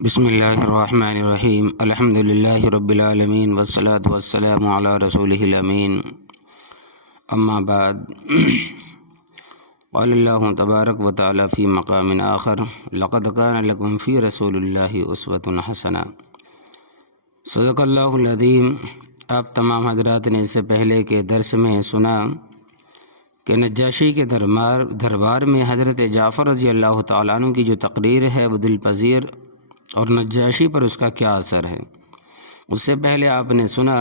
بسم اللہ الرحمن الرحیم الحمد للہ رب العالمین والصلاة والسلام علی رسولہ الامین اما بعد قال اللہ تبارک و تعالی فی مقام آخر لقد کان لکم فی رسول اللہ اسوۃ حسنہ۔ صدق اللہ العظیم۔ آپ تمام حضرات نے اس سے پہلے کے درس میں سنا کہ نجاشی کے دربار میں حضرت جعفر رضی اللہ تعالیٰ عنہ کی جو تقریر ہے وہ دل پذیر اور نجاشی پر اس کا کیا اثر ہے۔ اس سے پہلے آپ نے سنا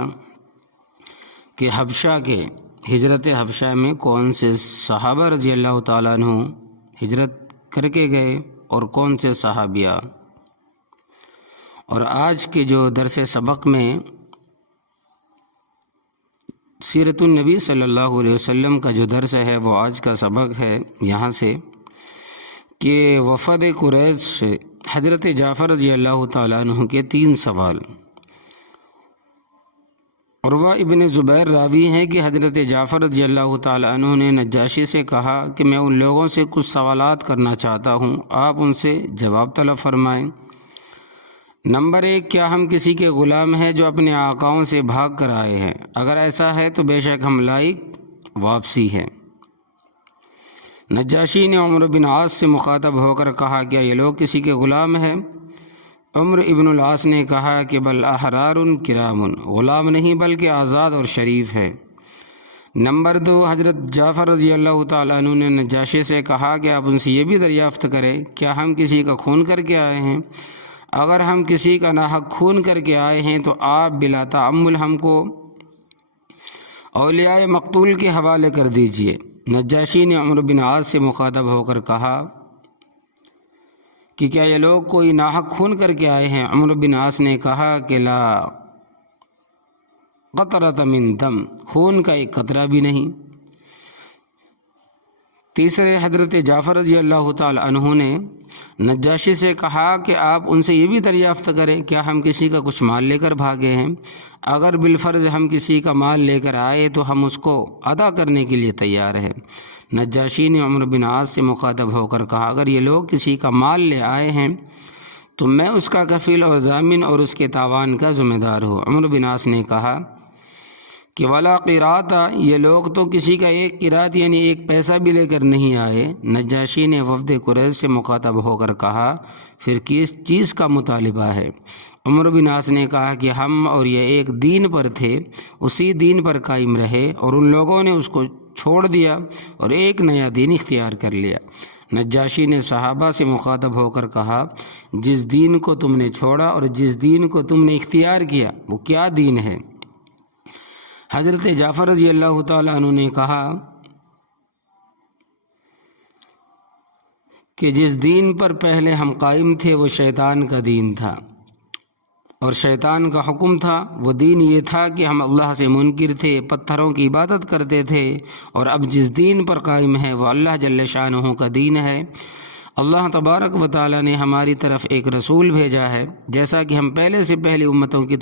کہ حبشہ کے ہجرت حبشہ میں کون سے صحابہ رضی اللہ تعالیٰ عنہ ہجرت کر کے گئے اور کون سے صحابیہ۔ اور آج کے جو درس سبق میں سیرت النبی صلی اللہ علیہ وسلم کا جو درس ہے وہ آج کا سبق ہے یہاں سے کہ وفد قریش سے حضرت جعفر رضی اللہ تعالیٰ عنہ کے 3 سوال۔ عروہ ابن زبیر راوی ہیں کہ حضرت جعفر رضی اللہ تعالیٰ عنہ نے نجاشی سے کہا کہ میں ان لوگوں سے کچھ سوالات کرنا چاہتا ہوں، آپ ان سے جواب طلب فرمائیں۔ نمبر 1، کیا ہم کسی کے غلام ہیں جو اپنے آقاؤں سے بھاگ کر آئے ہیں؟ اگر ایسا ہے تو بے شک ہم لائق واپسی ہے۔ نجاشی نے عمر بن عاص سے مخاطب ہو کر کہا، کیا یہ لوگ کسی کے غلام ہیں؟ عمر ابن العاص نے کہا کہ بل احرار کرام، غلام نہیں بلکہ آزاد اور شریف ہے۔ نمبر 2، حضرت جعفر رضی اللہ تعالیٰ عنہ نے نجاشی سے کہا کہ آپ ان سے یہ بھی دریافت کریں، کیا ہم کسی کا خون کر کے آئے ہیں؟ اگر ہم کسی کا ناحق خون کر کے آئے ہیں تو آپ بلا تعمل ہم کو اولیاء مقتول کے حوالے کر دیجئے۔ نجاشی نے عمر بن عاص سے مخاطب ہو کر کہا کہ کیا یہ لوگ کوئی ناحق خون کر کے آئے ہیں؟ عمر بن عاص نے کہا کہ لا قطرۃ من دم، خون کا ایک قطرہ بھی نہیں۔ تیسرے، حضرت جعفر رضی اللہ تعالی عنہ نے نجاشی سے کہا کہ آپ ان سے یہ بھی دریافت کریں، کیا ہم کسی کا کچھ مال لے کر بھاگے ہیں؟ اگر بالفرض ہم کسی کا مال لے کر آئے تو ہم اس کو ادا کرنے کے لیے تیار ہیں۔ نجاشی نے عمر بن عاص سے مخاطب ہو کر کہا، اگر یہ لوگ کسی کا مال لے آئے ہیں تو میں اس کا کفیل اور ضامن اور اس کے تاوان کا ذمہ دار ہوں۔ عمر بن عاص نے کہا کہ ولا قرات، یہ لوگ تو کسی کا ایک قرات یعنی ایک پیسہ بھی لے کر نہیں آئے۔ نجاشی نے وفد قریش سے مخاطب ہو کر کہا، پھر کس چیز کا مطالبہ ہے؟ عمر بن عاص نے کہا کہ ہم اور یہ ایک دین پر تھے، اسی دین پر قائم رہے اور ان لوگوں نے اس کو چھوڑ دیا اور ایک نیا دین اختیار کر لیا۔ نجاشی نے صحابہ سے مخاطب ہو کر کہا، جس دین کو تم نے چھوڑا اور جس دین کو تم نے اختیار کیا وہ کیا دین ہے؟ حضرت جعفر رضی اللہ تعالیٰ عنہ نے کہا کہ جس دین پر پہلے ہم قائم تھے وہ شیطان کا دین تھا، اور شیطان کا حکم تھا۔ وہ دین یہ تھا کہ ہم اللہ سے منکر تھے، پتھروں کی عبادت کرتے تھے، اور اب جس دین پر قائم ہے وہ اللہ جل شانہ کا دین ہے۔ اللہ تبارک و تعالیٰ نے ہماری طرف ایک رسول بھیجا ہے، جیسا کہ ہم پہلی امتوں کی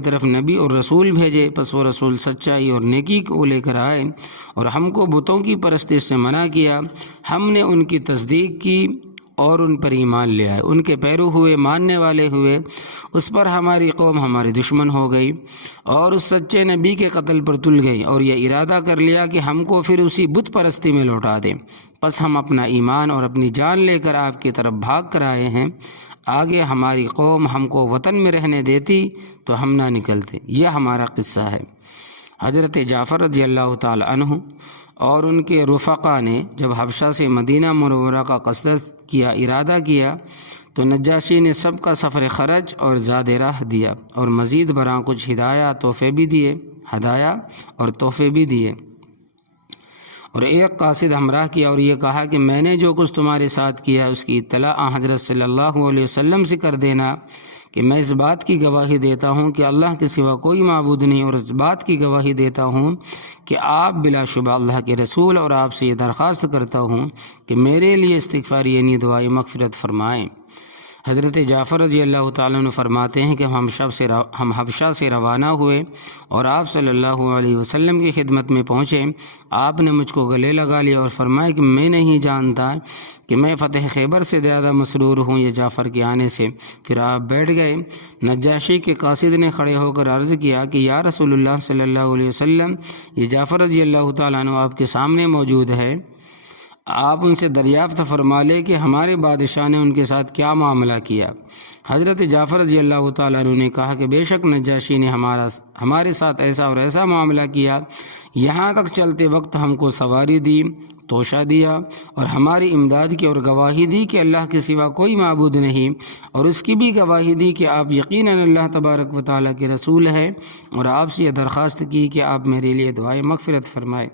طرف نبی اور رسول بھیجے، پس وہ رسول سچائی اور نیکی کو لے کر آئے اور ہم کو بتوں کی پرستش سے منع کیا۔ ہم نے ان کی تصدیق کی اور ان پر ایمان لے آئے، ان کے پیرو ہوئے، ماننے والے ہوئے۔ اس پر ہماری قوم ہماری دشمن ہو گئی اور اس سچے نبی کے قتل پر تل گئی، اور یہ ارادہ کر لیا کہ ہم کو پھر اسی بت پرستی میں لوٹا دیں۔ پس ہم اپنا ایمان اور اپنی جان لے کر آپ کی طرف بھاگ کر آئے ہیں۔ آگے ہماری قوم ہم کو وطن میں رہنے دیتی تو ہم نہ نکلتے۔ یہ ہمارا قصہ ہے۔ حضرت جعفر رضی اللہ تعالی عنہ اور ان کے رفقا نے جب حبشہ سے مدینہ منورہ کا قصد کیا، ارادہ کیا، تو نجاشی نے سب کا سفر خرچ اور زاد راہ دیا اور مزید برآں کچھ ہدایہ اور تحفے بھی دیے، اور ایک قاصد ہمراہ کیا اور یہ کہا کہ میں نے جو کچھ تمہارے ساتھ کیا اس کی اطلاع حضرت صلی اللہ علیہ وسلم سے کر دینا کہ میں اس بات کی گواہی دیتا ہوں کہ اللہ کے سوا کوئی معبود نہیں، اور اس بات کی گواہی دیتا ہوں کہ آپ بلا شبہ اللہ کے رسول، اور آپ سے یہ درخواست کرتا ہوں کہ میرے لیے استغفار یعنی دعائے مغفرت فرمائیں۔ حضرت جعفر رضی اللہ تعالیٰ عنہ فرماتے ہیں کہ ہم حبشہ سے روانہ ہوئے اور آپ صلی اللہ علیہ وسلم کی خدمت میں پہنچے۔ آپ نے مجھ کو گلے لگا لیا اور فرمایا کہ میں نہیں جانتا کہ میں فتح خیبر سے زیادہ مسرور ہوں یا جعفر کے آنے سے۔ پھر آپ بیٹھ گئے۔ نجاشی کے قاصد نے کھڑے ہو کر عرض کیا کہ یا رسول اللہ صلی اللہ علیہ وسلم، یہ جعفر رضی اللہ تعالیٰ عنہ آپ کے سامنے موجود ہے، آپ ان سے دریافت فرما لے کہ ہمارے بادشاہ نے ان کے ساتھ کیا معاملہ کیا۔ حضرت جعفر رضی اللہ تعالیٰ عنہ نے کہا کہ بے شک نجاشی نے ہمارے ساتھ ایسا اور ایسا معاملہ کیا، یہاں تک چلتے وقت ہم کو سواری دی، توشہ دیا اور ہماری امداد کی اور گواہی دی کہ اللہ کے سوا کوئی معبود نہیں، اور اس کی بھی گواہی دی کہ آپ یقیناً اللہ تبارک و تعالیٰ کے رسول ہیں، اور آپ سے یہ درخواست کی کہ آپ میرے لیے دعائے مغفرت فرمائے۔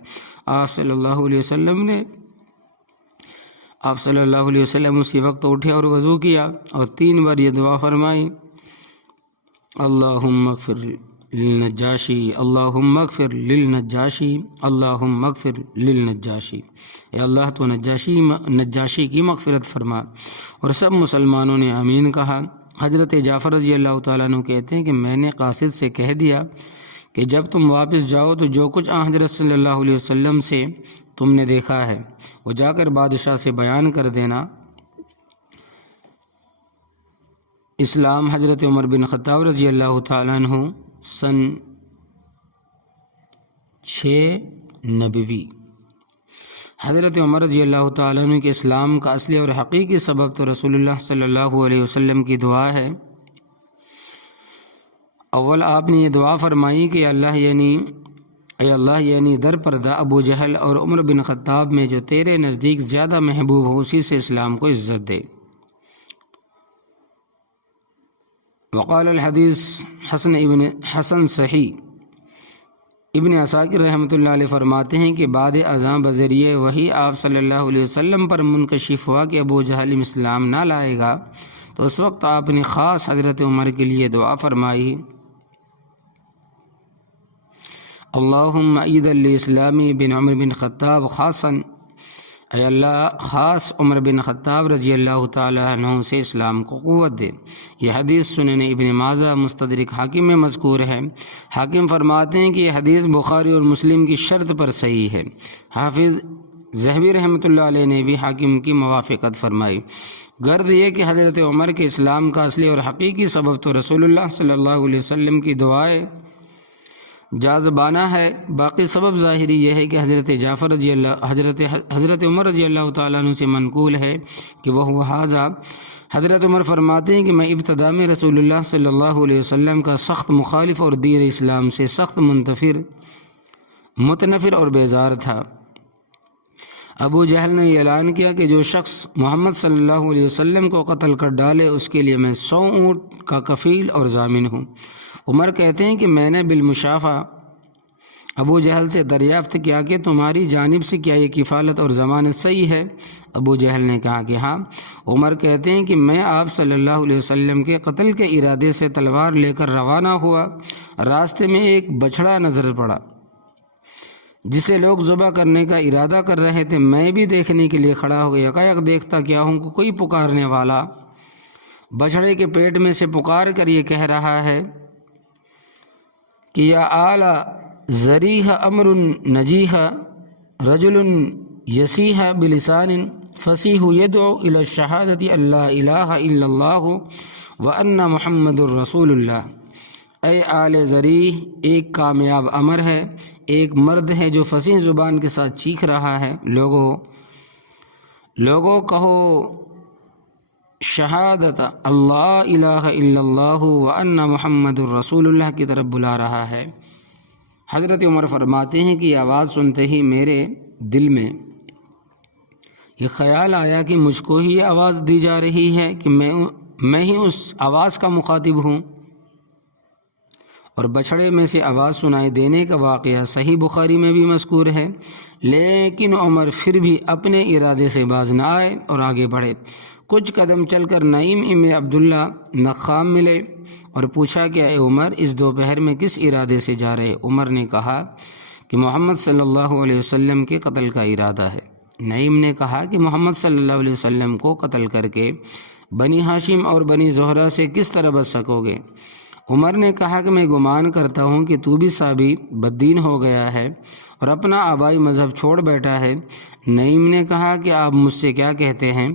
آپ صلی اللہ علیہ وسلم اسی وقت اٹھے اور وضو کیا اور 3 بار یہ دعا فرمائی، اللہم اغفر للنجاشی، اللہم اغفر للنجاشی، اللہم اغفر للنجاشی، اے اللہ تو نجاشی کی مغفرت فرما۔ اور سب مسلمانوں نے آمین کہا۔ حضرت جعفر رضی اللہ تعالیٰ عنہ کہتے ہیں کہ میں نے قاصد سے کہہ دیا کہ جب تم واپس جاؤ تو جو کچھ حضرت صلی اللہ علیہ وسلم سے تم نے دیکھا ہے وہ جا کر بادشاہ سے بیان کر دینا۔ اسلام حضرت عمر بن خطاب رضی اللہ تعالیٰ عنہ سن 6 نبوی۔ حضرت عمر رضی اللہ تعالیٰ عنہ کے اسلام کا اصلی اور حقیقی سبب تو رسول اللہ صلی اللہ علیہ وسلم کی دعا ہے۔ اول آپ نے یہ دعا فرمائی کہ اے اللہ یعنی در پردہ ابو جہل اور عمر بن خطاب میں جو تیرے نزدیک زیادہ محبوب ہو اسی سے اسلام کو عزت دے۔ وقال الحدیث حسن صحیح۔ ابن عساکر رحمۃ اللہ علیہ فرماتے ہیں کہ بعد ازاں بذریعہ وہی آپ صلی اللہ علیہ وسلم پر منکشف ہوا کہ ابو جہل اسلام نہ لائے گا، تو اس وقت آپ نے خاص حضرت عمر کے لیے دعا فرمائی، اللہم عید الاسلامی بن عمر بن خطاب خاصاً، اے اللہ خاص عمر بن خطاب رضی اللہ تعالیٰ عنہ سے اسلام کو قوت دے۔ یہ حدیث سنن ابن ماجہ مستدرک حاکم میں مذکور ہے۔ حاکم فرماتے ہیں کہ یہ حدیث بخاری اور مسلم کی شرط پر صحیح ہے۔ حافظ ذہبی رحمۃ اللہ علیہ نے بھی حاکم کی موافقت فرمائی۔ غرض یہ کہ حضرت عمر کے اسلام کا اصلی اور حقیقی سبب تو رسول اللہ صلی اللہ علیہ وسلم کی دعائیں جاذبانہ ہے، باقی سبب ظاہری یہ ہے کہ حضرت عمر رضی اللہ تعالیٰ عنہ سے منقول ہے کہ وہ حاضہ حضرت عمر فرماتے ہیں کہ میں ابتدا میں رسول اللہ صلی اللہ علیہ وسلم کا سخت مخالف اور دین اسلام سے سخت متنفر اور بیزار تھا۔ ابو جہل نے یہ اعلان کیا کہ جو شخص محمد صلی اللہ علیہ وسلم کو قتل کر ڈالے اس کے لیے میں 100 اونٹ کا کفیل اور ضامن ہوں۔ عمر کہتے ہیں کہ میں نے بالمشافہ ابو جہل سے دریافت کیا کہ تمہاری جانب سے کیا یہ کفالت اور ضمانت صحیح ہے؟ ابو جہل نے کہا کہ ہاں۔ عمر کہتے ہیں کہ میں آپ صلی اللہ علیہ وسلم کے قتل کے ارادے سے تلوار لے کر روانہ ہوا، راستے میں ایک بچھڑا نظر پڑا جسے لوگ ذبح کرنے کا ارادہ کر رہے تھے۔ میں بھی دیکھنے کے لیے کھڑا ہو گیا، یکایک دیکھتا کیا ہوں کہ کوئی پکارنے والا بچھڑے کے پیٹ میں سے پکار کر یہ کہہ رہا ہے کہ یا آل ذریح امر نجیح رجل یسیح بلسان فصیح یدعو الی الشہادت اللہ الہ الا اللہ وان محمد الرسول اللہ۔ اے آل ذریح، ایک کامیاب امر ہے، ایک مرد ہے جو فصیح زبان کے ساتھ چیخ رہا ہے، لوگوں کہو شہادت اللہ الہ الا اللہ وان محمد الرسول اللہ کی طرف بلا رہا ہے۔ حضرت عمر فرماتے ہیں کہ یہ آواز سنتے ہی میرے دل میں یہ خیال آیا کہ مجھ کو ہی یہ آواز دی جا رہی ہے کہ میں ہی اس آواز کا مخاطب ہوں، اور بچھڑے میں سے آواز سنائی دینے کا واقعہ صحیح بخاری میں بھی مذکور ہے۔ لیکن عمر پھر بھی اپنے ارادے سے باز نہ آئے اور آگے بڑھے۔ کچھ قدم چل کر نعیم ابن عبداللہ نخام ملے اور پوچھا کہ اے عمر، اس دوپہر میں کس ارادے سے جا رہے؟ عمر نے کہا کہ محمد صلی اللہ علیہ وسلم کے قتل کا ارادہ ہے۔ نعیم نے کہا کہ محمد صلی اللہ علیہ وسلم کو قتل کر کے بنی ہاشم اور بنی زہرہ سے کس طرح بچ سکو گے؟ عمر نے کہا کہ میں گمان کرتا ہوں کہ تو بھی صابی بددین ہو گیا ہے اور اپنا آبائی مذہب چھوڑ بیٹھا ہے۔ نعیم نے کہا کہ آپ مجھ سے کیا کہتے ہیں؟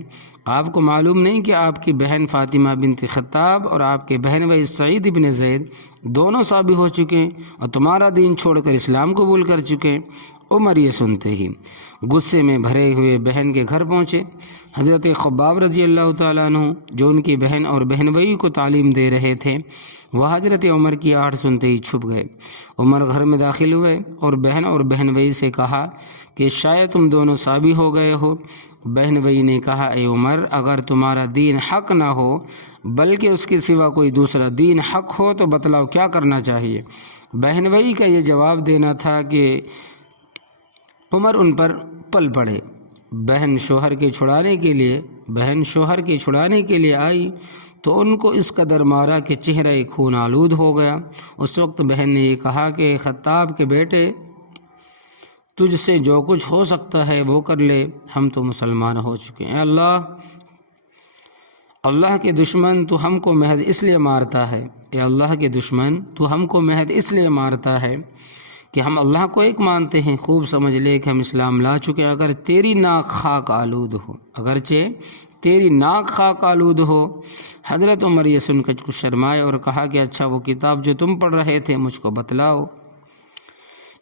آپ کو معلوم نہیں کہ آپ کی بہن فاطمہ بنت خطاب اور آپ کے بہن بھائی سعید بن زید دونوں صابی ہو چکے اور تمہارا دین چھوڑ کر اسلام قبول کر چکے۔ عمر یہ سنتے ہی غصے میں بھرے ہوئے بہن کے گھر پہنچے۔ حضرت خباب رضی اللہ تعالیٰ عنہ جو ان کی بہن اور بہن بھائی کو تعلیم دے رہے تھے، وہ حضرت عمر کی آہٹ سنتے ہی چھپ گئے۔ عمر گھر میں داخل ہوئے اور بہن بھائی سے کہا کہ شاید تم دونوں صابی ہو گئے ہو۔ بہن بھائی نے کہا اے عمر، اگر تمہارا دین حق نہ ہو بلکہ اس کے سوا کوئی دوسرا دین حق ہو تو بتلاؤ کیا کرنا چاہیے؟ بہن بھائی کا یہ جواب دینا تھا کہ عمر ان پر پل پڑے۔ بہن شوہر کے چھڑانے کے لیے آئی تو ان کو اس قدر مارا کہ چہرہ خون آلود ہو گیا۔ اس وقت بہن نے یہ کہا کہ خطاب کے بیٹے، تجھ سے جو کچھ ہو سکتا ہے وہ کر لے، ہم تو مسلمان ہو چکے ہیں۔ اللہ کے دشمن تو ہم کو محض اس لیے مارتا ہے، اے اللہ کے دشمن تو ہم کو محض اس لیے مارتا ہے کہ ہم اللہ کو ایک مانتے ہیں۔ خوب سمجھ لے کہ ہم اسلام لا چکے، اگر تیری ناک خاک آلود ہو، اگرچہ تیری ناک خاک آلود ہو۔ حضرت عمر یہ سن کر کچھ شرمائے اور کہا کہ اچھا وہ کتاب جو تم پڑھ رہے تھے مجھ کو بتلاؤ۔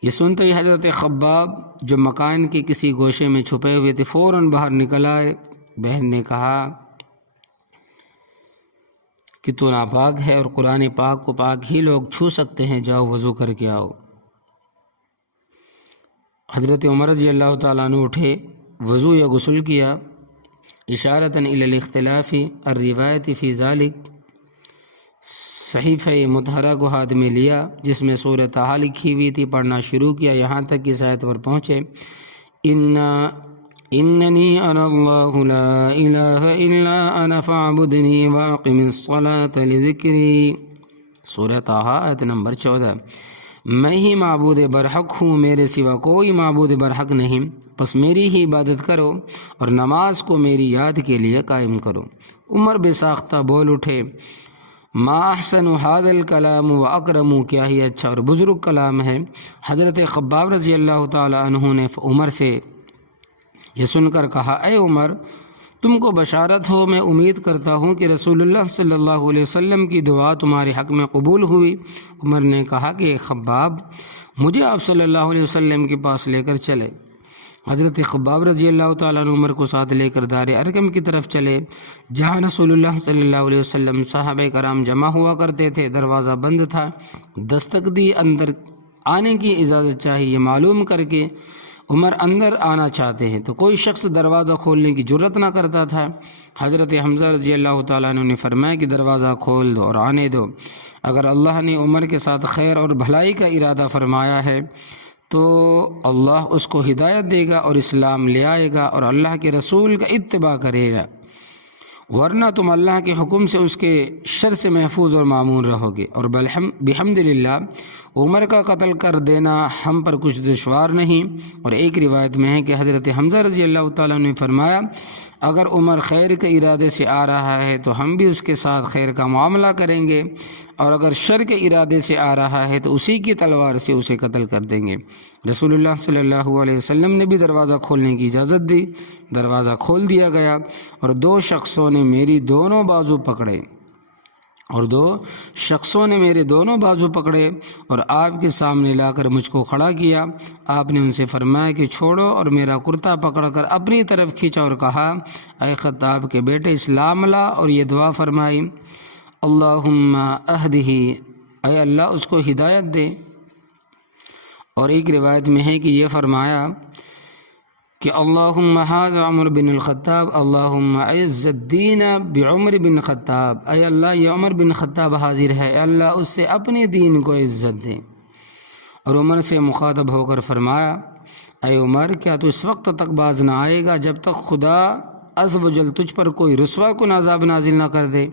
یہ سنتے ہی حضرت خباب جو مکان کے کسی گوشے میں چھپے ہوئے تھے فوراً باہر نکل آئے۔ بہن نے کہا کہ تو ناپاک ہے اور قرآن پاک کو پاک ہی لوگ چھو سکتے ہیں، جاؤ وضو کر کے آؤ۔ حضرت عمر رضی اللہ تعالیٰ عنہ اٹھے، وضو یا غسل کیا۔ اشارتاً الی الاختلاف الروایت فی ذالک، صحیفہ مطہرہ کو ہاتھ میں لیا جس میں سورہ طٰہٰ لکھی ہوئی تھی، پڑھنا شروع کیا یہاں تک کہ اس آیت پر پہنچے، اننی انا اللہ لا الہ الا انا فاعبدنی واقم الصلاۃ لذکری، سورہ طٰہٰ آیت نمبر 14۔ میں ہی معبود برحق ہوں، میرے سوا کوئی معبود برحق نہیں، پس میری ہی عبادت کرو اور نماز کو میری یاد کے لیے قائم کرو۔ عمر بے ساختہ بول اٹھے، ما احسن هذا الکلام و اکرم، کیا ہی اچھا اور بزرگ کلام ہے۔ حضرت خباب رضی اللہ تعالی عنہ نے عمر سے یہ سن کر کہا، اے عمر، تم کو بشارت ہو، میں امید کرتا ہوں کہ رسول اللہ صلی اللہ علیہ وسلم کی دعا تمہارے حق میں قبول ہوئی۔ عمر نے کہا کہ خباب، مجھے آپ صلی اللہ علیہ وسلم کے پاس لے کر چلے۔ حضرت خباب رضی اللہ تعالیٰ عنہ عمر کو ساتھ لے کر دار ارقم کی طرف چلے، جہاں رسول اللہ صلی اللہ علیہ وسلم صحابہ کرام جمع ہوا کرتے تھے۔ دروازہ بند تھا، دستک دی، اندر آنے کی اجازت چاہیے۔ یہ معلوم کر کے عمر اندر آنا چاہتے ہیں تو کوئی شخص دروازہ کھولنے کی جرت نہ کرتا تھا۔ حضرت حمزہ رضی اللہ تعالیٰ عنہ نے فرمایا کہ دروازہ کھول دو اور آنے دو۔ اگر اللہ نے عمر کے ساتھ خیر اور بھلائی کا ارادہ فرمایا ہے تو اللہ اس کو ہدایت دے گا اور اسلام لے آئے گا اور اللہ کے رسول کا اتباع کرے گا، ورنہ تم اللہ کے حکم سے اس کے شر سے محفوظ اور معمون رہو گے۔ اور بحمدللہ عمر کا قتل کر دینا ہم پر کچھ دشوار نہیں۔ اور ایک روایت میں ہے کہ حضرت حمزہ رضی اللہ تعالیٰ نے فرمایا، اگر عمر خیر کے ارادے سے آ رہا ہے تو ہم بھی اس کے ساتھ خیر کا معاملہ کریں گے، اور اگر شر کے ارادے سے آ رہا ہے تو اسی کی تلوار سے اسے قتل کر دیں گے۔ رسول اللہ صلی اللہ علیہ وسلم نے بھی دروازہ کھولنے کی اجازت دی۔ دروازہ کھول دیا گیا اور دو شخصوں نے میرے دونوں بازو پکڑے اور آپ کے سامنے لا کر مجھ کو کھڑا کیا۔ آپ نے ان سے فرمایا کہ چھوڑو، اور میرا کرتا پکڑ کر اپنی طرف کھینچا اور کہا، اے خطاب کے بیٹے، اسلام لا، اور یہ دعا فرمائی، اللہم اہدہ، اے اللہ اس کو ہدایت دے۔ اور ایک روایت میں ہے کہ یہ فرمایا کہ اللہم ھذا عمر بن الخطاب، اللہم اعز الدین بعمر بن خطاب، اے اللہ یہ عمر بن خطاب حاضر ہے، اے اللہ اس سے اپنے دین کو عزت دے۔ اور عمر سے مخاطب ہو کر فرمایا، اے عمر، کیا تو اس وقت تک باز نہ آئے گا جب تک خدا عز و جل تجھ پر کوئی رسوا کن عذاب نازل نہ کر دے؟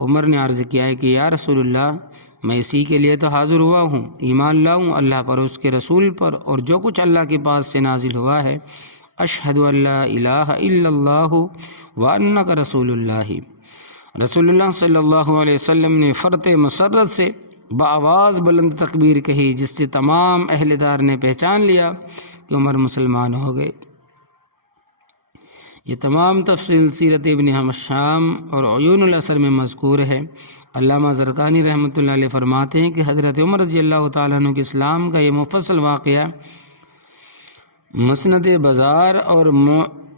عمر نے عرض کیا ہے کہ یا رسول اللہ، میں اسی کے لیے تو حاضر ہوا ہوں، ایمان لاؤں اللہ پر، اس کے رسول پر، اور جو کچھ اللہ کے پاس سے نازل ہوا ہے۔ اشہد ان لا الہ الا اللہ وانک رسول اللہ، رسول اللہ صلی اللہ علیہ وسلم نے فرط مسرت سے بآواز بلند تکبیر کہی، جس سے تمام اہل دار نے پہچان لیا کہ عمر مسلمان ہو گئے۔ یہ تمام تفصیل سیرت ابن ہشام اور عیون الاثر میں مذکور ہے۔ علامہ زرقانی رحمۃ اللہ علیہ فرماتے ہیں کہ حضرت عمر رضی اللہ تعالیٰ عنہ کے اسلام کا یہ مفصل واقعہ مسند بازار اور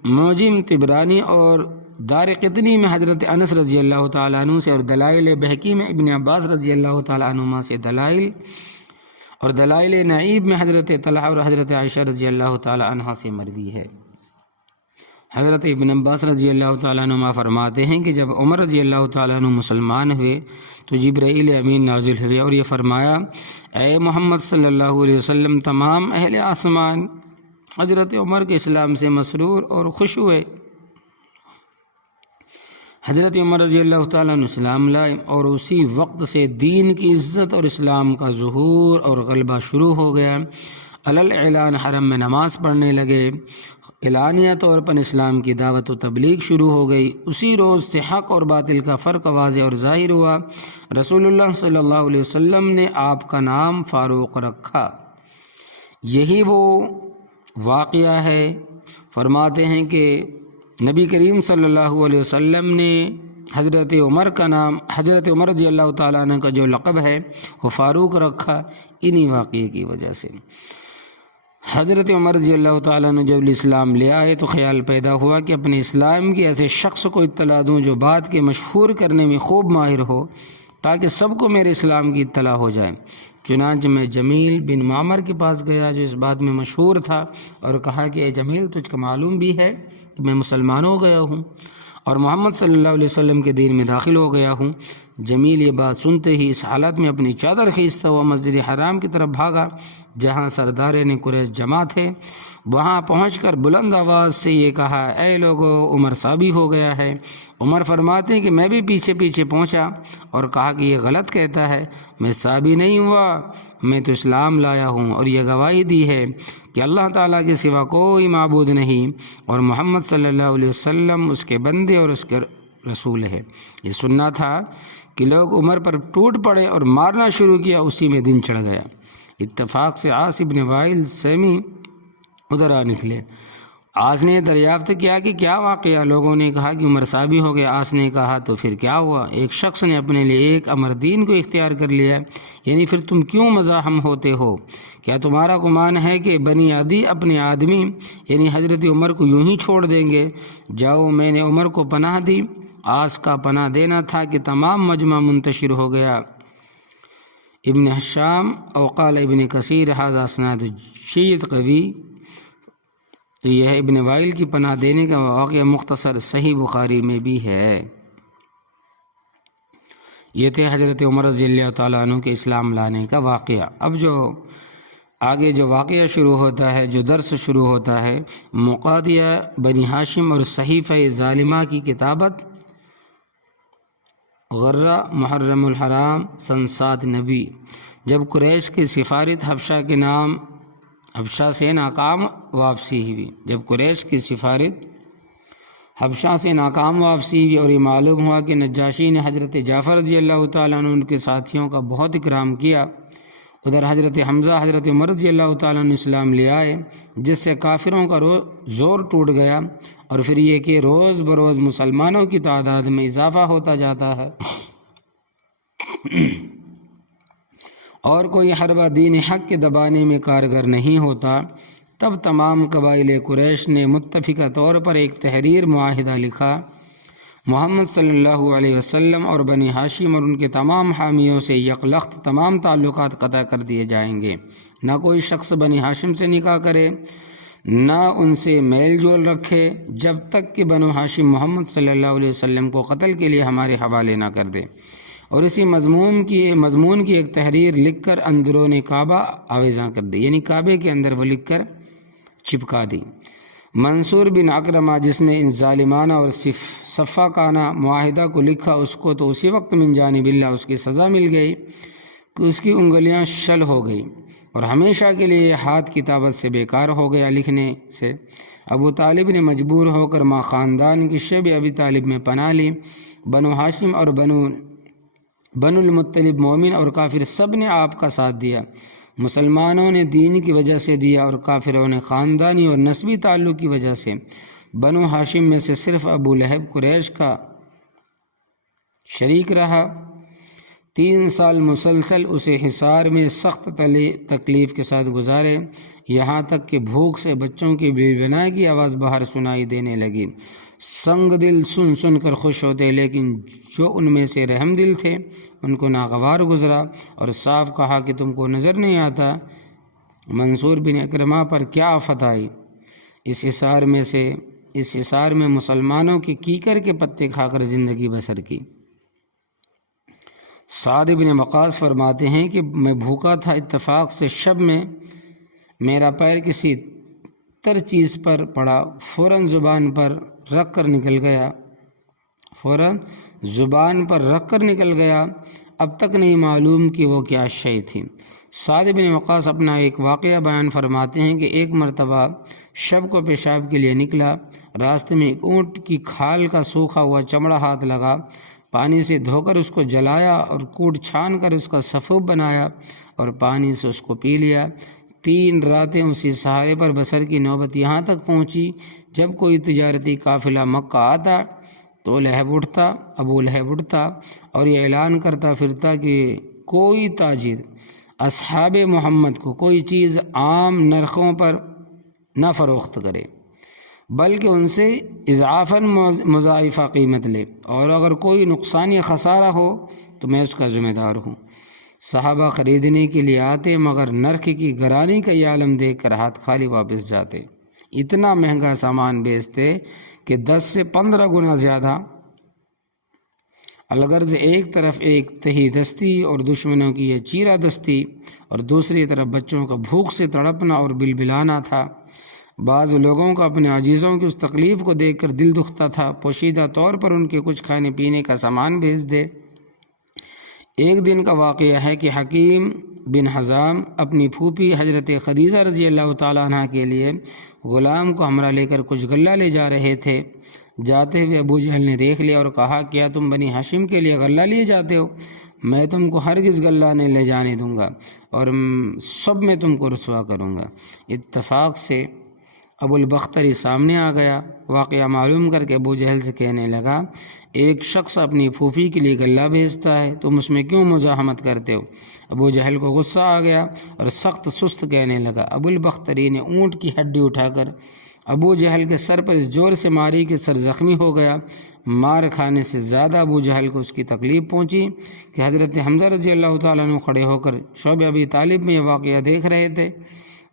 معجم طبرانی اور دار قطنی میں حضرت انس رضی اللہ تعالیٰ عنہ سے، اور دلائل بہقی میں ابن عباس رضی اللہ تعالیٰ عنہما سے دلائل، اور دلائل نعیب میں حضرت طلحہ اور حضرت عائشہ رضی اللہ تعالیٰ عنہ سے مروی ہے۔ حضرت ابن عباس رضی اللہ تعالیٰ عنہ فرماتے ہیں کہ جب عمر رضی اللہ تعالیٰ عنہ مسلمان ہوئے تو جبرائیل امین نازل ہوئے اور یہ فرمایا، اے محمد صلی اللہ علیہ وسلم، تمام اہل آسمان حضرت عمر کے اسلام سے مسرور اور خوش ہوئے۔ حضرت عمر رضی اللہ تعالیٰ عنہ اسلام لائے اور اسی وقت سے دین کی عزت اور اسلام کا ظہور اور غلبہ شروع ہو گیا۔ علل اعلان حرم میں نماز پڑھنے لگے، اعلانیہ طور پر اسلام کی دعوت و تبلیغ شروع ہو گئی۔ اسی روز سے حق اور باطل کا فرق واضح اور ظاہر ہوا۔ رسول اللہ صلی اللہ علیہ وسلم نے آپ کا نام فاروق رکھا۔ یہی وہ واقعہ ہے۔ فرماتے ہیں کہ نبی کریم صلی اللہ علیہ وسلم نے حضرت عمر کا نام، حضرت عمر رضی اللہ تعالیٰ عنہ کا جو لقب ہے وہ فاروق رکھا انہی واقعے کی وجہ سے۔ حضرت عمر رضی اللہ تعالیٰ عنہ جب اسلام لے آئے تو خیال پیدا ہوا کہ اپنے اسلام کی ایسے شخص کو اطلاع دوں جو بات کے مشہور کرنے میں خوب ماہر ہو، تاکہ سب کو میرے اسلام کی اطلاع ہو جائے۔ چنانچہ میں جمیل بن معمر کے پاس گیا جو اس بات میں مشہور تھا، اور کہا کہ اے جمیل، تجھ کو معلوم بھی ہے کہ میں مسلمان ہو گیا ہوں اور محمد صلی اللہ علیہ وسلم کے دین میں داخل ہو گیا ہوں۔ جمیل یہ بات سنتے ہی اس حالت میں اپنی چادر کھینچتا ہوا مسجد حرام کی طرف بھاگا جہاں سردارین قریش جمع تھے۔ وہاں پہنچ کر بلند آواز سے یہ کہا، اے لوگو، عمر صابی ہو گیا ہے۔ عمر فرماتے ہیں کہ میں بھی پیچھے پیچھے پہنچا اور کہا کہ یہ غلط کہتا ہے، میں صابی نہیں ہوا، میں تو اسلام لایا ہوں اور یہ گواہی دی ہے کہ اللہ تعالیٰ کے سوا کوئی معبود نہیں اور محمد صلی اللہ علیہ وسلم اس کے بندے اور اس کے رسول ہے۔ یہ سننا تھا کہ لوگ عمر پر ٹوٹ پڑے اور مارنا شروع کیا، اسی میں دن چڑھ گیا۔ اتفاق سے عاص بن وائل سیمی ادھر آ نکلے۔ عاص نے دریافت کیا کہ کیا واقعہ؟ لوگوں نے کہا کہ عمر صابی ہو گیا۔ عاص نے کہا تو پھر کیا ہوا؟ ایک شخص نے اپنے لیے ایک امر دین کو اختیار کر لیا، یعنی پھر تم کیوں مزاحم ہوتے ہو؟ کیا تمہارا گمان ہے کہ بنی عدی اپنے آدمی یعنی حضرت عمر کو یوں ہی چھوڑ دیں گے؟ جاؤ، میں نے عمر کو پناہ دی۔ عاص کا پناہ دینا تھا کہ تمام مجمع منتشر ہو گیا۔ ابن ہشام اوقال ابن کثیر ھذا اسناد جید قوی۔ تو یہ ہے ابن وائل کی پناہ دینے کا واقعہ، مختصر صحیح بخاری میں بھی ہے۔ یہ تھے حضرت عمر رضی اللہ تعالیٰ عنہ کے اسلام لانے کا واقعہ۔ اب جو آگے جو واقعہ شروع ہوتا ہے، جو درس شروع ہوتا ہے، مقادیہ بنی ہاشم اور صحیفہ ظالمہ کی کتابت، غرہ محرم الحرام سن 7 نبی، جب قریش کی سفارت حبشہ سے ناکام واپسی ہوئی۔ جب قریش کی سفارت حبشہ سے ناکام واپسی ہوئی اور یہ معلوم ہوا کہ نجاشی نے حضرت جعفر رضی اللہ تعالیٰ عنہ ان کے ساتھیوں کا بہت اکرام کیا، ادھر حضرت حمزہ حضرت عمر رضی اللہ تعالیٰ عنہ اسلام لے آئے، جس سے کافروں کا زور ٹوٹ گیا، اور پھر یہ کہ روز بروز مسلمانوں کی تعداد میں اضافہ ہوتا جاتا ہے اور کوئی حربہ دین حق کے دبانے میں کارگر نہیں ہوتا، تب تمام قبائل قریش نے متفقہ طور پر ایک تحریر معاہدہ لکھا، محمد صلی اللہ علیہ وسلم اور بنی ہاشم اور ان کے تمام حامیوں سے یکلخت تمام تعلقات قطع کر دیے جائیں گے، نہ کوئی شخص بنی ہاشم سے نکاح کرے، نہ ان سے میل جول رکھے، جب تک کہ بنو ہاشم محمد صلی اللہ علیہ وسلم کو قتل کے لیے ہمارے حوالے نہ کر دے۔ اور اسی مضمون کی ایک تحریر لکھ کر اندرون کعبہ آویزاں کر دی، یعنی کعبے کے اندر وہ لکھ کر چپکا دی۔ منصور بن عکرمہ جس نے ان ظالمانہ اور صفاقانہ معاہدہ کو لکھا، اس کو تو اسی وقت من جانب اللہ اس کی سزا مل گئی کہ اس کی انگلیاں شل ہو گئی۔ اور ہمیشہ کے لیے ہاتھ کتابت سے بیکار ہو گیا لکھنے سے۔ ابو طالب نے مجبور ہو کر ماں خاندان کی شب ابی طالب میں پناہ لی۔ بنو ہاشم اور بنو المطلب مومن اور کافر سب نے آپ کا ساتھ دیا۔ مسلمانوں نے دین کی وجہ سے دیا اور کافروں نے خاندانی اور نسبی تعلق کی وجہ سے۔ بنو ہاشم میں سے صرف ابو لہب قریش کا شریک رہا۔ 3 سال مسلسل اسے حصار میں سخت تکلیف کے ساتھ گزارے، یہاں تک کہ بھوک سے بچوں کی بے بنائی کی آواز باہر سنائی دینے لگی۔ سنگ دل سن سن کر خوش ہوتے، لیکن جو ان میں سے رحم دل تھے ان کو ناگوار گزرا اور صاف کہا کہ تم کو نظر نہیں آتا منصور بن اکرمہ پر کیا آفت آئی۔ اس حصار میں مسلمانوں کی کیکر کے پتے کھا کر زندگی بسر کی۔ سعد بن وقاص فرماتے ہیں کہ میں بھوکا تھا، اتفاق سے شب میں میرا پیر کسی تر چیز پر پڑا، فوراً زبان پر رکھ کر نکل گیا، اب تک نہیں معلوم کہ وہ کیا شے تھی۔ سعد بن وقاص اپنا ایک واقعہ بیان فرماتے ہیں کہ ایک مرتبہ شب کو پیشاب کے لیے نکلا، راستے میں ایک اونٹ کی کھال کا سوکھا ہوا چمڑا ہاتھ لگا، پانی سے دھو کر اس کو جلایا اور کوٹ چھان کر اس کا سفوف بنایا اور پانی سے اس کو پی لیا۔ 3 راتیں اسی سہارے پر بسر کی نوبت یہاں تک پہنچی، جب کوئی تجارتی قافلہ مکہ آتا تو ابو لہب اٹھتا اور یہ اعلان کرتا پھرتا کہ کوئی تاجر اصحاب محمد کو کوئی چیز عام نرخوں پر نہ فروخت کرے، بلکہ ان سے اضعافاً مضاعفہ قیمت لے، اور اگر کوئی نقصان یا خسارہ ہو تو میں اس کا ذمہ دار ہوں۔ صحابہ خریدنے کے لیے آتے، مگر نرخ کی گرانی کا یہ عالم دیکھ کر ہاتھ خالی واپس جاتے۔ اتنا مہنگا سامان بیچتے کہ 10 سے 15 گنا زیادہ، الغرض ایک طرف ایک تہی دستی اور دشمنوں کی یہ چیرہ دستی، اور دوسری طرف بچوں کا بھوک سے تڑپنا اور بلبلانا تھا۔ بعض لوگوں کا اپنے عزیزوں کی اس تکلیف کو دیکھ کر دل دکھتا تھا، پوشیدہ طور پر ان کے کچھ کھانے پینے کا سامان بھیج دے۔ ایک دن کا واقعہ ہے کہ حکیم بن حزام اپنی پھوپھی حضرت خدیجہ رضی اللہ تعالیٰ عنہ کے لیے غلام کو ہمراہ لے کر کچھ غلہ لے جا رہے تھے۔ جاتے ہوئے ابو جہل نے دیکھ لیا اور کہا، کیا تم بنی ہاشم کے لیے غلہ لیے جاتے ہو؟ میں تم کو ہرگز غلہ نہیں لے جانے دوں گا اور سب میں تم کو رسوا کروں گا۔ اتفاق سے ابو البختری سامنے آ گیا۔ واقعہ معلوم کر کے ابو جہل سے کہنے لگا، ایک شخص اپنی پھوپھی کے لیے غلہ بھیجتا ہے، تم اس میں کیوں مزاحمت کرتے ہو؟ ابو جہل کو غصہ آ گیا اور سخت سست کہنے لگا۔ ابو البختری نے اونٹ کی ہڈی اٹھا کر ابو جہل کے سر پر اس زور سے ماری کہ سر زخمی ہو گیا۔ مار کھانے سے زیادہ ابو جہل کو اس کی تکلیف پہنچی کہ حضرت حمزہ رضی اللہ تعالیٰ عنہ کھڑے ہو کر شعب ابی طالب میں یہ واقعہ دیکھ رہے تھے۔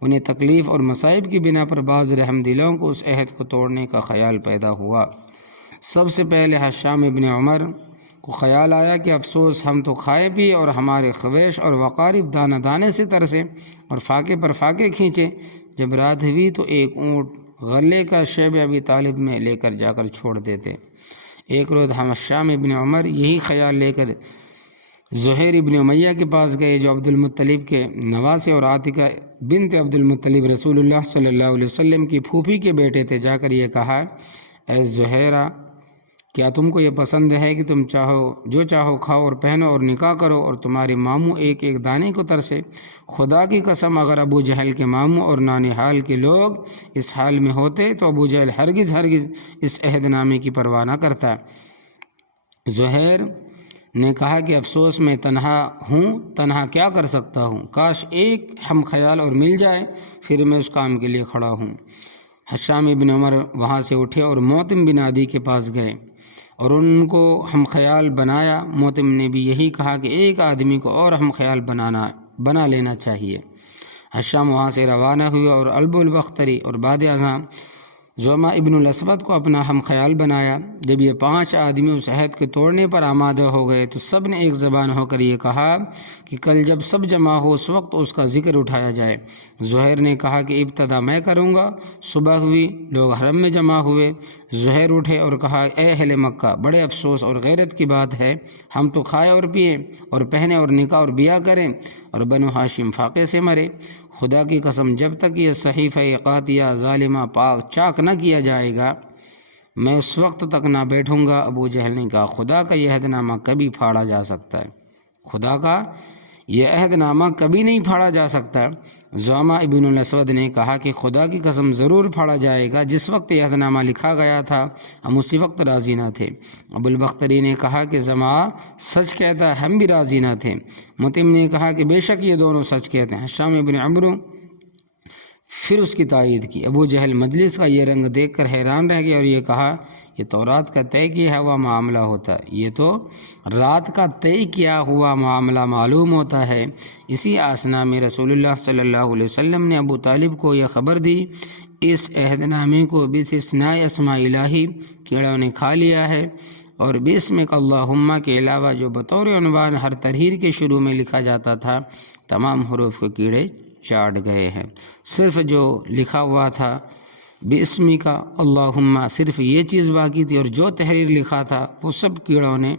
انہیں تکلیف اور مصائب کی بنا پر بعض رحم دلوں کو اس عہد کو توڑنے کا خیال پیدا ہوا۔ سب سے پہلے حشام ابن عمر کو خیال آیا کہ افسوس، ہم تو کھائے پیے اور ہمارے خویش اور وقارب دانے دانے سے ترسے اور فاقے پر فاقے کھینچے۔ جب رات ہوئی تو ایک اونٹ غلے کا شعب ابی طالب میں لے کر جا کر چھوڑ دیتے۔ ایک روز حشام ابن عمر یہی خیال لے کر زہیر ابن امیہ کے پاس گئے، جو عبد المطلب کے نواسے اور عاتقہ بنت عبد المطلب رسول اللہ صلی اللہ علیہ وسلم کی پھوپھی کے بیٹے تھے۔ جا کر یہ کہا، اے زہیرہ، کیا تم کو یہ پسند ہے کہ تم جو چاہو کھاؤ اور پہنو اور نکاح کرو اور تمہارے ماموں ایک ایک دانے کو ترسے؟ خدا کی قسم، اگر ابو جہل کے ماموں اور نانحال کے لوگ اس حال میں ہوتے تو ابو جہل ہرگز اس عہد نامے کی پرواہ نہ کرتا۔ زہیر نے کہا کہ افسوس، میں تنہا ہوں، تنہا کیا کر سکتا ہوں؟ کاش ایک ہم خیال اور مل جائے، پھر میں اس کام کے لیے کھڑا ہوں۔ حشام ابن عمر وہاں سے اٹھے اور موتم بن عدی کے پاس گئے اور ان کو ہم خیال بنایا۔ موتم نے بھی یہی کہا کہ ایک آدمی کو اور ہم خیال بنا لینا چاہیے۔ حشام وہاں سے روانہ ہوئے اور ابو البختری اور بعد ازاں زوما ابن الاسود کو اپنا ہم خیال بنایا۔ جب یہ 5 آدمی اس عہد کے توڑنے پر آمادہ ہو گئے تو سب نے ایک زبان ہو کر یہ کہا کہ کل جب سب جمع ہو اس وقت اس کا ذکر اٹھایا جائے۔ زہیر نے کہا کہ ابتدا میں کروں گا۔ صبح ہوئی، لوگ حرم میں جمع ہوئے۔ زہیر اٹھے اور کہا، اے اہل مکہ، بڑے افسوس اور غیرت کی بات ہے، ہم تو کھائے اور پیے اور پہنے اور نکاح اور بیاہ کریں اور بنو ہاشم فاقے سے مرے۔ خدا کی قسم، جب تک یہ صحیفہ قاتیہ ظالمہ پاک چاک نہ کیا جائے گا میں اس وقت تک نہ بیٹھوں گا۔ ابو جہل نے کہا، خدا کا یہ عہد نامہ کبھی پھاڑا جا سکتا ہے، خدا کا یہ عہد نامہ کبھی نہیں پھاڑا جا سکتا۔ زوما ابن الاسود نے کہا کہ خدا کی قسم ضرور پھاڑا جائے گا، جس وقت یہ عہد نامہ لکھا گیا تھا ہم اسی وقت راضی نہ تھے۔ ابو البختری نے کہا کہ زما سچ کہتا ہے، ہم بھی راضی نہ تھے۔ متیم نے کہا کہ بے شک یہ دونوں سچ کہتے ہیں۔ حشام ابن عمرو پھر اس کی تائید کی۔ ابو جہل مجلس کا یہ رنگ دیکھ کر حیران رہ گیا اور یہ کہا، یہ تو رات کا طے کیا ہوا معاملہ ہوتا ہے، یہ تو رات کا طے کیا ہوا معاملہ معلوم ہوتا ہے۔ اسی اثنا میں رسول اللہ صلی اللہ علیہ وسلم نے ابو طالب کو یہ خبر دی، اس عہد نامے کو باستثناء اسماء الہی کیڑوں نے کھا لیا ہے، اور بسمک اللہم کے علاوہ جو بطور عنوان ہر تحریر کے شروع میں لکھا جاتا تھا تمام حروف کو کیڑے چاٹ گئے ہیں۔ صرف جو لکھا ہوا تھا بسمی کا اللہم، صرف یہ چیز باقی تھی، اور جو تحریر لکھا تھا وہ سب کیڑوں نے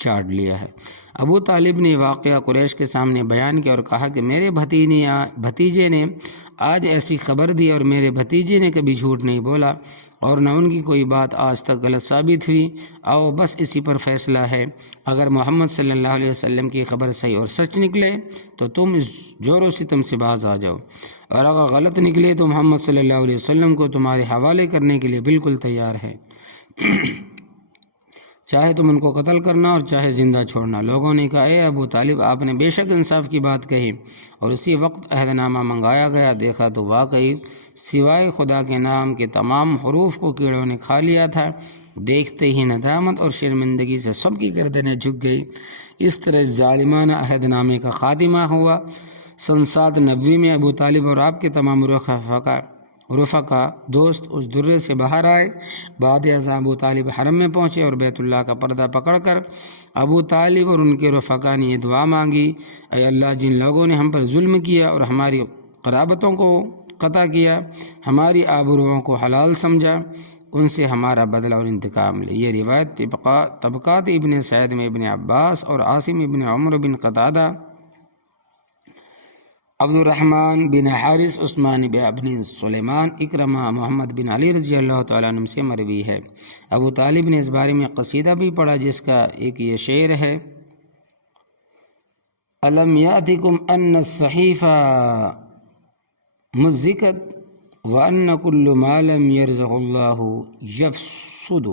چاٹ لیا ہے۔ ابو طالب نے واقعہ قریش کے سامنے بیان کیا اور کہا کہ میرے بھتیجے نے آج ایسی خبر دی اور میرے بھتیجے نے کبھی جھوٹ نہیں بولا اور نہ ان کی کوئی بات آج تک غلط ثابت ہوئی۔ آؤ بس اسی پر فیصلہ ہے، اگر محمد صلی اللہ علیہ وسلم کی خبر صحیح اور سچ نکلے تو تم اس جور و ستم سے باز آ جاؤ، اور اگر غلط نکلے تو محمد صلی اللہ علیہ وسلم کو تمہارے حوالے کرنے کے لیے بالکل تیار ہے، چاہے تم ان کو قتل کرنا اور چاہے زندہ چھوڑنا۔ لوگوں نے کہا، اے ابو طالب، آپ نے بے شک انصاف کی بات کہی۔ اور اسی وقت عہد نامہ منگایا گیا، دیکھا تو واقعی سوائے خدا کے نام کے تمام حروف کو کیڑوں نے کھا لیا تھا۔ دیکھتے ہی ندامت اور شرمندگی سے سب کی گردنیں جھک گئی۔ اس طرح ظالمانہ عہد نامے کا خاتمہ ہوا۔ سن 7 نبوی میں ابو طالب اور آپ کے تمام رفقا دوست اس درے سے باہر آئے۔ بعد ازاں ابو طالب حرم میں پہنچے اور بیت اللہ کا پردہ پکڑ کر ابو طالب اور ان کے رفقا نے یہ دعا مانگی، اے اللہ، جن لوگوں نے ہم پر ظلم کیا اور ہماری قرابتوں کو قطع کیا، ہماری آبروؤں کو حلال سمجھا، ان سے ہمارا بدلہ اور انتقام لے۔ یہ روایت طبقات ابن سعید میں ابن عباس اور عاصم ابن عمر بن قتادہ، عبد الرحمن بن حارث، عثمان بن سلیمان، اکرمہ، محمد بن علی رضی اللہ تعالیٰ عنہ سے مروی ہے۔ ابو طالب نے اس بارے میں قصیدہ بھی پڑھا جس کا ایک یہ شعر ہے، الم یاتکم ان الصحیفہ مزقت وان کل ما لم یرزق اللہ یفسد،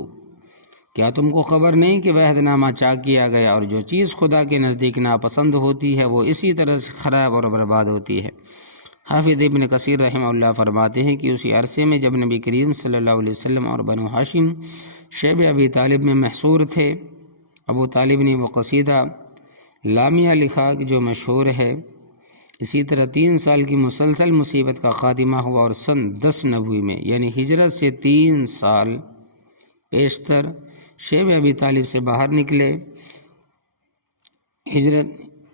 کیا تم کو خبر نہیں کہ وہ عہد نامہ چاک کیا گیا اور جو چیز خدا کے نزدیک ناپسند ہوتی ہے وہ اسی طرح سے خراب اور برباد ہوتی ہے۔ حافظ ابن کثیر رحمہ اللہ فرماتے ہیں کہ اسی عرصے میں جب نبی کریم صلی اللہ علیہ وسلم اور بنو ہاشم شیب ابی طالب میں محصور تھے، ابو طالب نے وہ قصیدہ لامیہ لکھا کہ جو مشہور ہے۔ اسی طرح 3 سال کی مسلسل مصیبت کا خاتمہ ہوا اور سن 10 نبوی میں یعنی ہجرت سے 3 سال پیشتر شیب ابی طالب سے باہر نکلے۔ ہجرت،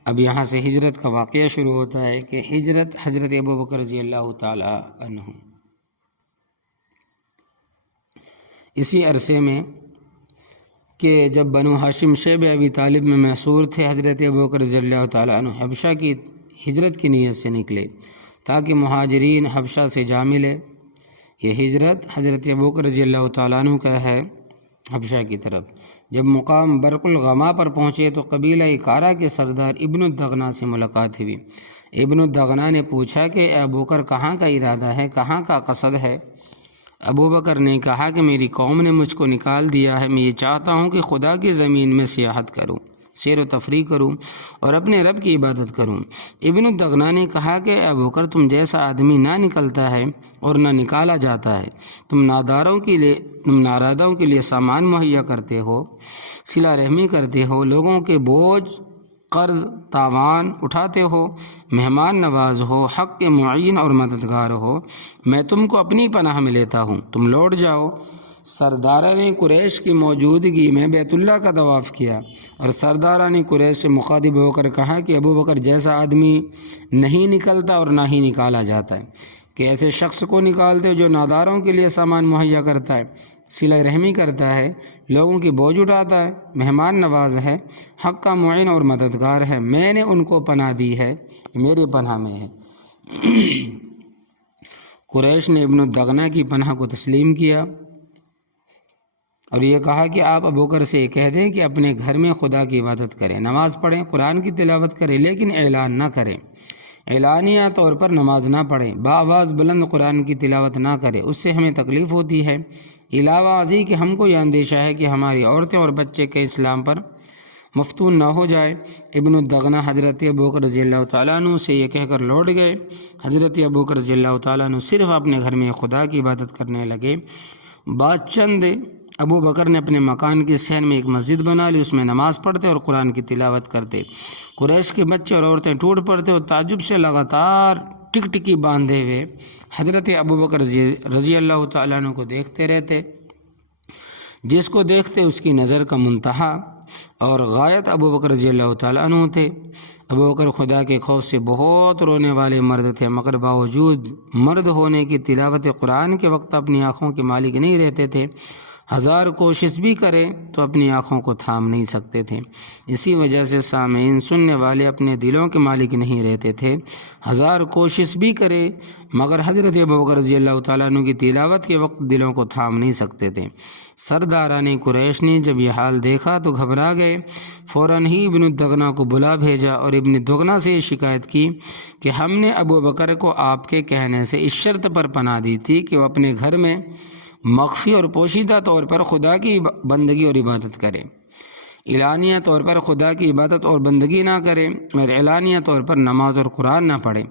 اب یہاں سے ہجرت کا واقعہ شروع ہوتا ہے کہ ہجرت حضرت ابوبکر رضی اللہ تعالی عنہ اسی عرصے میں کہ جب بنو ہاشم شیب ابی طالب میں محصور تھے، حضرت ابوبکر رضی اللہ تعالی عنہ حبشہ کی ہجرت کی نیت سے نکلے تاکہ مہاجرین حبشہ سے جا ملے۔ یہ ہجرت حضرت ابوبکر رضی اللہ تعالیٰ عنہ کا ہے حبشہ کی طرف۔ جب مقام برق الغما پر پہنچے تو قبیلہ کارا کے سردار ابن الدغنا سے ملاقات ہوئی۔ ابن الدغنا نے پوچھا کہ اے ابوبکر، کہاں کا ارادہ ہے، کہاں کا قصد ہے؟ ابوبکر نے کہا کہ میری قوم نے مجھ کو نکال دیا ہے، میں یہ چاہتا ہوں کہ خدا کی زمین میں سیاحت کروں، سیر و تفریح کروں اور اپنے رب کی عبادت کروں۔ ابن الدغنا نے کہا کہ اے ابوبکر، تم جیسا آدمی نہ نکلتا ہے اور نہ نکالا جاتا ہے، تم ناداروں کے لیے سامان مہیا کرتے ہو، صلہ رحمی کرتے ہو، لوگوں کے بوجھ قرض تاوان اٹھاتے ہو، مہمان نواز ہو، حق کے معین اور مددگار ہو، میں تم کو اپنی پناہ میں لیتا ہوں، تم لوٹ جاؤ۔ سرداران قریش کی موجودگی میں بیت اللہ کا طواف کیا اور سرداران قریش سے مخاطب ہو کر کہا کہ ابو بکر جیسا آدمی نہیں نکلتا اور نہ ہی نکالا جاتا ہے کہ ایسے شخص کو نکالتے جو ناداروں کے لیے سامان مہیا کرتا ہے، صلہ رحمی کرتا ہے، لوگوں کی بوجھ اٹھاتا ہے، مہمان نواز ہے، حق کا معین اور مددگار ہے۔ میں نے ان کو پناہ دی ہے، میری پناہ میں ہے۔ قریش نے ابن الدغنہ کی پناہ کو تسلیم کیا اور یہ کہا کہ آپ ابوبکر سے یہ کہہ دیں کہ اپنے گھر میں خدا کی عبادت کریں، نماز پڑھیں، قرآن کی تلاوت کریں، لیکن اعلان نہ کریں، اعلانیہ طور پر نماز نہ پڑھیں، بآواز بلند قرآن کی تلاوت نہ کریں، اس سے ہمیں تکلیف ہوتی ہے۔ علاوہ ازیں کہ ہم کو یہ اندیشہ ہے کہ ہماری عورتیں اور بچے کے اسلام پر مفتون نہ ہو جائے۔ ابن الدغنہ حضرت ابوبکر رضی اللہ تعالیٰ عنہ سے یہ کہہ کر لوٹ گئے۔ حضرت ابوبکر رضی اللہ تعالیٰ عنہ صرف اپنے گھر میں خدا کی عبادت کرنے لگے۔ بعد چند ابو بکر نے اپنے مکان کی صحن میں ایک مسجد بنا لی، اس میں نماز پڑھتے اور قرآن کی تلاوت کرتے۔ قریش کے بچے اور عورتیں ٹوٹ پڑتے اور تعجب سے لگاتار ٹکٹکی باندھے ہوئے حضرت ابوبکر رضی اللہ تعالیٰ عنہ کو دیکھتے رہتے۔ جس کو دیکھتے اس کی نظر کا منتہا اور غایت ابوبکر رضی اللہ تعالیٰ عنہ تھے۔ ابوبکر خدا کے خوف سے بہت رونے والے مرد تھے، مگر باوجود مرد ہونے کی تلاوت قرآن کے وقت اپنی آنکھوں کے مالک نہیں رہتے تھے۔ ہزار کوشش بھی کرے تو اپنی آنکھوں کو تھام نہیں سکتے تھے۔ اسی وجہ سے سامعین، سننے والے اپنے دلوں کے مالک نہیں رہتے تھے، ہزار کوشش بھی کرے مگر حضرت ابوبکر رضی اللہ تعالیٰ عنہ کی تلاوت کے وقت دلوں کو تھام نہیں سکتے تھے۔ سرداران قریش نے جب یہ حال دیکھا تو گھبرا گئے، فوراً ہی ابن الدغنہ کو بلا بھیجا اور ابن الدغنہ سے یہ شکایت کی کہ ہم نے ابوبکر کو آپ کے کہنے سے اس شرط پر پناہ دی تھی کہ وہ اپنے گھر میں مخفی اور پوشیدہ طور پر خدا کی بندگی اور عبادت کرے، اعلانیہ طور پر خدا کی عبادت اور بندگی نہ کرے اور اعلانیہ طور پر نماز اور قرآن نہ پڑھے۔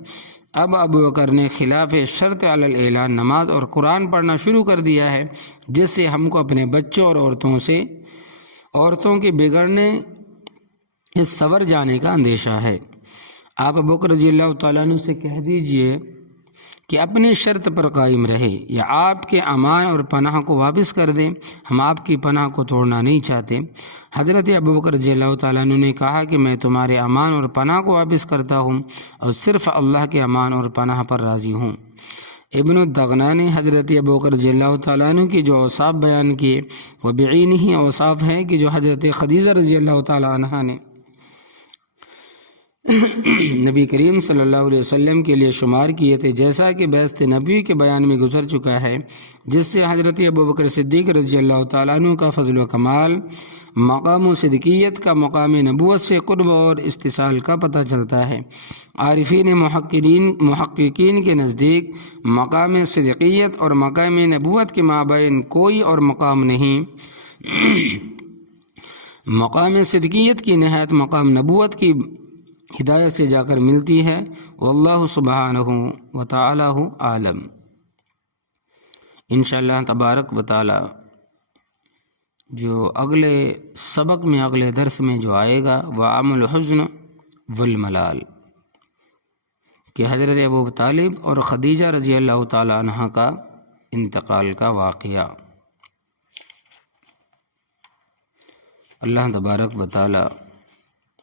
اب ابوبکر نے خلاف شرط علی الاعلان نماز اور قرآن پڑھنا شروع کر دیا ہے، جس سے ہم کو اپنے بچوں اور عورتوں کے بگڑنے سنور جانے کا اندیشہ ہے۔ آپ ابوبکر رضی اللہ تعالیٰ عنہ سے کہہ دیجئے کہ اپنی شرط پر قائم رہے یا آپ کے امان اور پناہ کو واپس کر دیں، ہم آپ کی پناہ کو توڑنا نہیں چاہتے۔ حضرت ابوبکر رضی اللہ تعالیٰ عنہ نے کہا کہ میں تمہارے امان اور پناہ کو واپس کرتا ہوں اور صرف اللہ کے امان اور پناہ پر راضی ہوں۔ ابن الدغنہ نے حضرت ابوبکر رضی اللہ تعالیٰ عنہ کی جو اوصاف بیان کیے وہ بعینہ اوصاف ہیں کہ جو حضرت خدیجہ رضی اللہ تعالیٰ عنہ نے نبی کریم صلی اللہ علیہ وسلم کے لیے شمار کیے تھے، جیسا کہ بعثت نبی کے بیان میں گزر چکا ہے، جس سے حضرت ابوبکر صدیق رضی اللہ تعالیٰ عنہ کا فضل و کمال، مقام و صدیقیت کا مقام نبوت سے قرب اور اتصال کا پتہ چلتا ہے۔ عارفین محققین کے نزدیک مقام صدیقیت اور مقام نبوت کے مابین کوئی اور مقام نہیں۔ مقام صدیقیت کی نہایت مقام نبوت کی ہدایت سے جا کر ملتی ہے۔ واللہ سبحانہ و تعالی عالم۔ انشاءاللہ تبارک و تعالی جو اگلے سبق میں، اگلے درس میں جو آئے گا وہ عام الحزن والملال کہ حضرت ابو طالب اور خدیجہ رضی اللہ تعالی عنہ کا انتقال کا واقعہ۔ اللہ تبارک و تعالی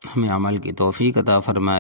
ہمیں عمل کی توفیق عطا فرمائے۔